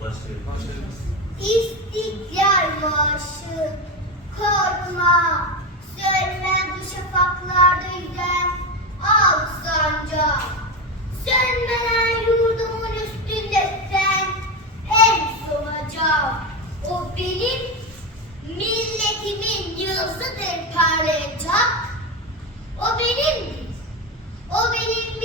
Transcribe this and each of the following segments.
Başlayalım. İstiklal marşı korkma sönmez bu şafaklarda yüzen al sancak sönmeyen yurdumun üstünde sen en solacak o benim milletimin yıldızıdır parlayacak. O benimdir o benim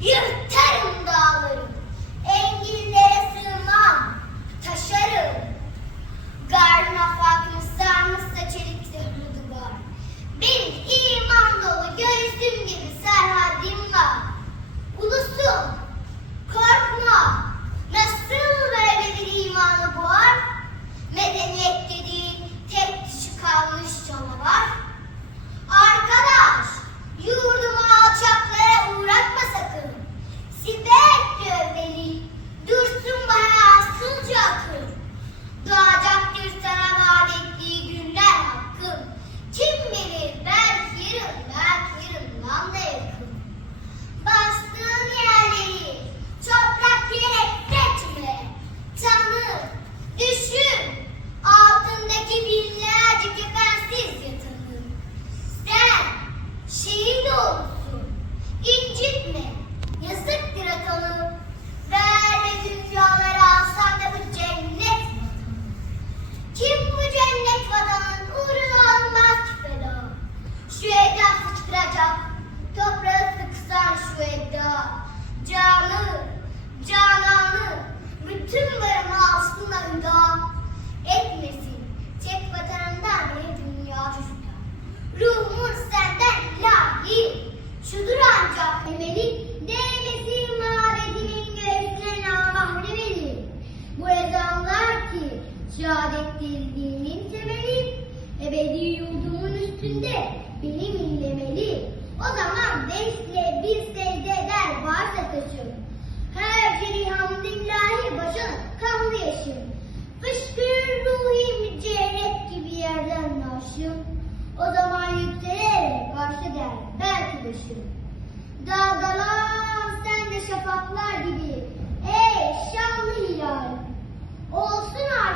Yeah. Kim bu cennet vatanın uğruna almaz ki feda? Şu eda sıçrayacak, dinin temeli, ebedi yurdumun üstünde benim inlemeli. O zaman beşle bir secde eder varsa taşım. Her biri hamdillahi başın kanlı yaşım. Fışkırır ruhim cennet gibi yerden naşım. O zaman yükselerek karşı der belki başım. Dalgalan sen de şafaklar gibi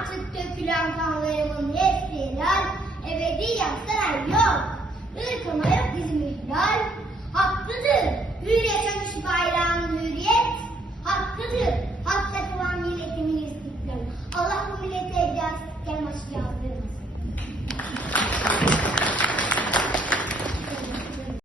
Artık dökülen kanlarımın hepsi helal, ebediyen saray yok. Irkıma yok bizim ihlal, hakkıdır. Hür yaşamış bayrağın hürriyet, hakkıdır. Hak takılan milletimin istiklal. Allah